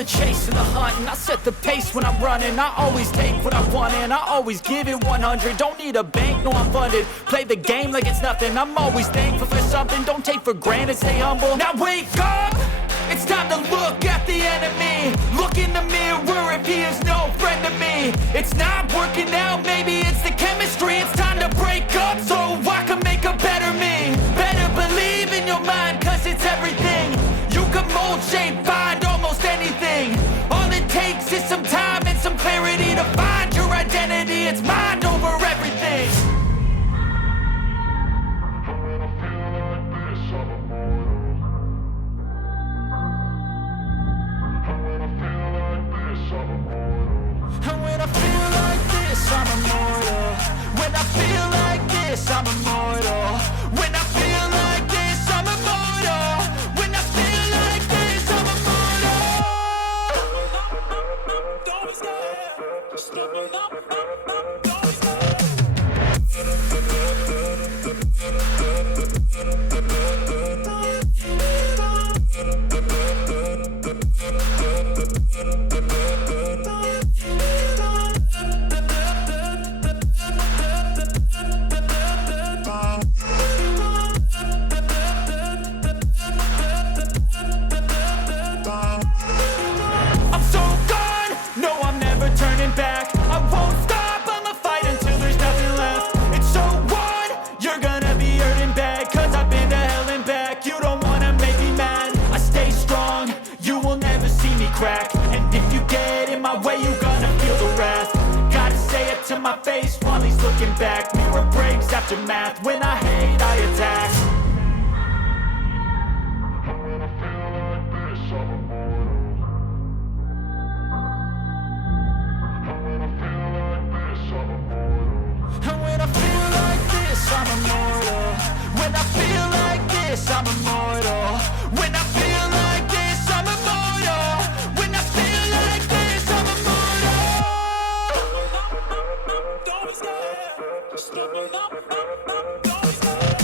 the chase and the hunt, and I set the pace when I'm running. I always take what I want and I always give it 100. Don't need a bank, no I'm funded. Play the game like it's nothing. I'm always thankful for something. Don't take for granted, stay humble. Now wake up! It's time to look at the enemy. Look in the mirror if he is no friend to me. It's not working out, maybe it's the chemistry. It's time to break up so I can make a better me. Better believe in your mind, cause it's everything. You can mold, shape, find almost anything. All it takes is some time and some clarity to find your identity. It's mind over everything. And when I feel like this, I'm immortal. When I feel like this, I'm immortal. When I feel like this, I'm immortal. When I feel like this, I'm immortal. Don't be scared. Step it up, don't be scared. Back. I won't stop, I'ma fight until there's nothing left. It's so on, you're gonna be hurting bad, cause I've been to hell and back. You don't wanna make me mad, I stay strong, you will never see me crack. And if you get in my way, you're gonna feel the wrath. Gotta say it to my face while he's looking back. Mirror breaks after math, when I hate I attack. I'm immortal. When I feel like this, I'm immortal. When I feel like this, I'm immortal. When I feel like this, I'm immortal. Don't be scared. Step it up, don't be scared.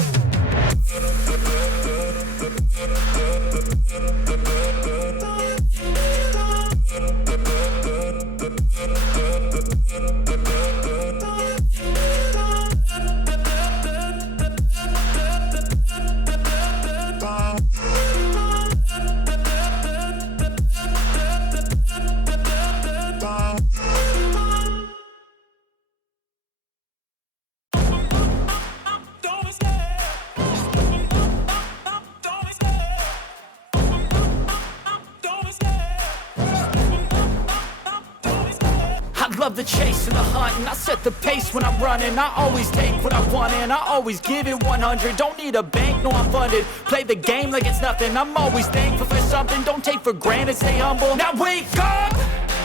Love the chase and the hunt, and I set the pace when I'm running. I always take what I want and I always give it 100. Don't need a bank, no I'm funded. Play the game like it's nothing. I'm always thankful for something. Don't take for granted, stay humble. Now wake up!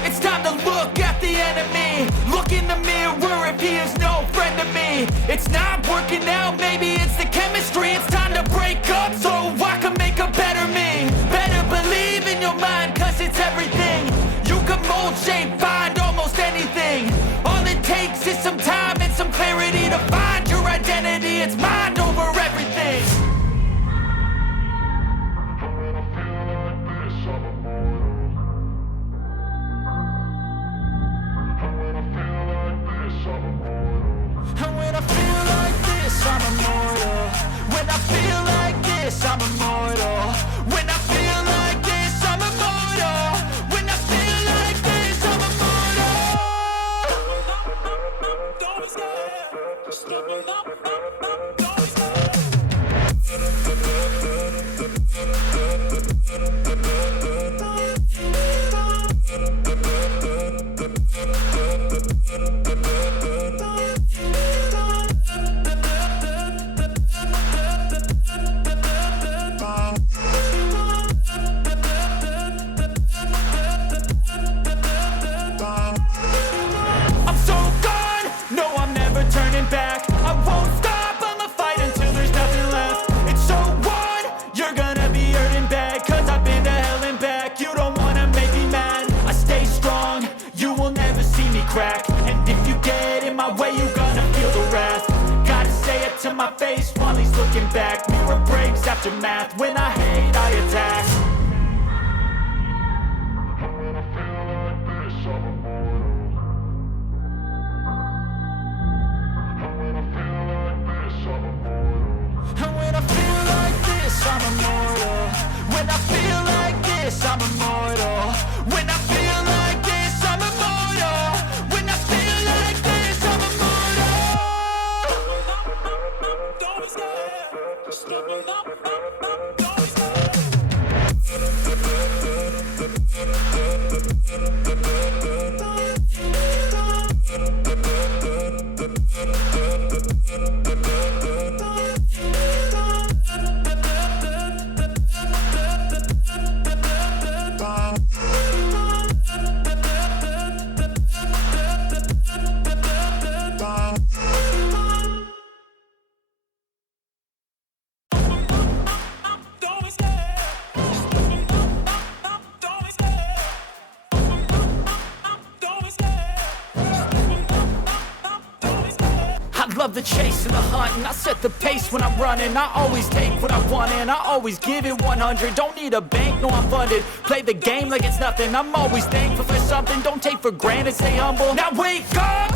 It's time to look at the enemy. Look in the mirror if he is no friend to me. It's not working out, maybe it's the chemistry. It's time to break up so I can make a better me. Better believe in your mind, cause it's everything. You can mold, shape, find almost anything. All it takes is some time and some clarity to find your identity. It's mind over everything. And when I feel like this, I'm immortal. When I feel like this, I'm immortal. When I feel like this, I'm immortal. When I feel like this, I'm immortal. Don't be scared. Step it up, don't be scared. Back. I won't stop, I'ma fight until there's nothing left. It's so on, you're gonna be hurting bad, cause I've been to hell and back. You don't wanna make me mad, I stay strong, you will never see me crack. And if you get in my way, you're gonna feel the wrath. Gotta say it to my face while he's looking back. Mirror breaks after math, when I hate I attack. this, I'm immortal. When I feel like this, I'm immortal. When I feel like this, I'm immortal. Don't be scared. Just look me up. Don't be scared. Love the chase and the hunt, and I set the pace when I'm running. I always take what I want and I always give it 100. Don't need a bank, no I'm funded. Play the game like it's nothing. I'm always thankful for something. Don't take for granted, stay humble. Now wake up!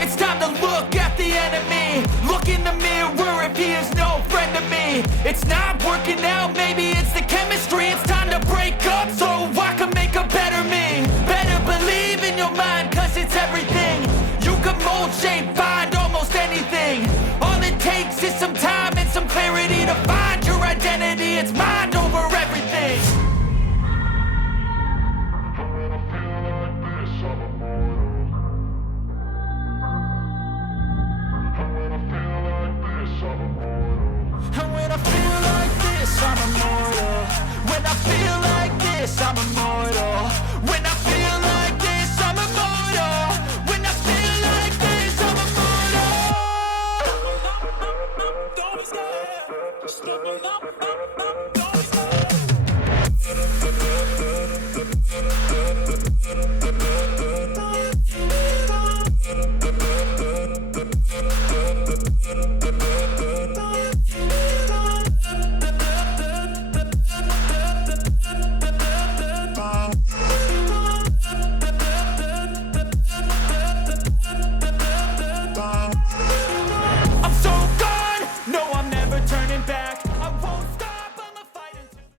It's time to look at the enemy. Look in the mirror if he is no friend to me. It's not working out, maybe it's the chemistry. It's time to break up so I can make a better me. Better believe in your mind, cause it's everything. You can mold, shape, find almost anything. All it takes is some time and some clarity to find your identity. It's mind over everything. And when I feel like this, I'm immortal. When I feel like this, I'm immortal.